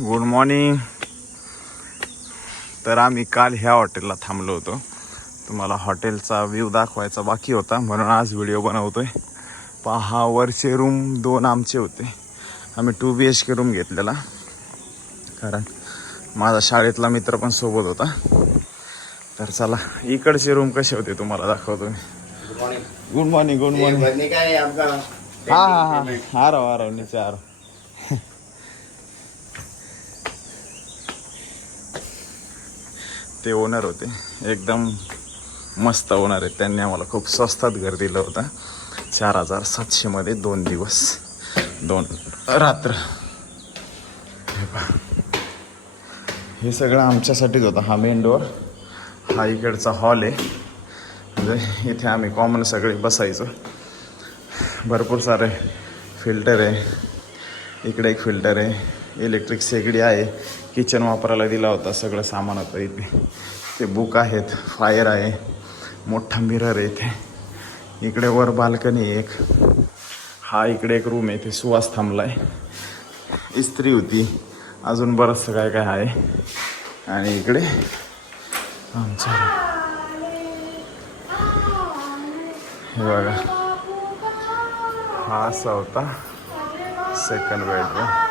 Good morning. तर आम्ही काल ह्या हॉटेलला थांबलो होतो. तुम्हाला हॉटेलचा व्ह्यू दाखवायचा बाकी होता म्हणून आज व्हिडिओ बनवतोय. पहा, वरचे रूम 2 आमचे होते. आम्ही 2 BHK रूम घेतलेला कारण माझा शाळेतला मित्र पण सोबत होता. तर चला इकडचे रूम कसे होते तुम्हाला दाखवतो मी. Good morning. Good morning. हाँ हाँ हाँ आ रहा हूँ नीचे आ रहा हूँ. ते ओनर होते, एकदम मस्त ओनर आहे. त्यांनी आम्हाला खूप स्वस्तात घर दिलं होतं. 4700 मध्ये 2 दिवस 2 रात्र. हे सगळं आमच्यासाठीच होतं. हा मेन डोअर, हा इकडचा हॉल आहे. म्हणजे इथे आम्ही कॉमन सगळे बसायचो. भरपूर सारे फिल्टर आहे. इकडे एक फिल्टर आहे. इलेक्ट्रिक शेगडी आहे. किचन वापरायला दिला होता. सगळं सामान होतं इथे. ते बुक आहेत, फायर आहे, मोठा मिरर आहे इथे. इकडे वर बाल्कनी एक. हा इकडे एक रूम आहे. इथे सुवास थांबलाय. इस्त्री होती, अजून बरंचसं काय काय आहे. आणि इकडे आमचा हे बघा, हा असा होता सेकंड बेडरूम.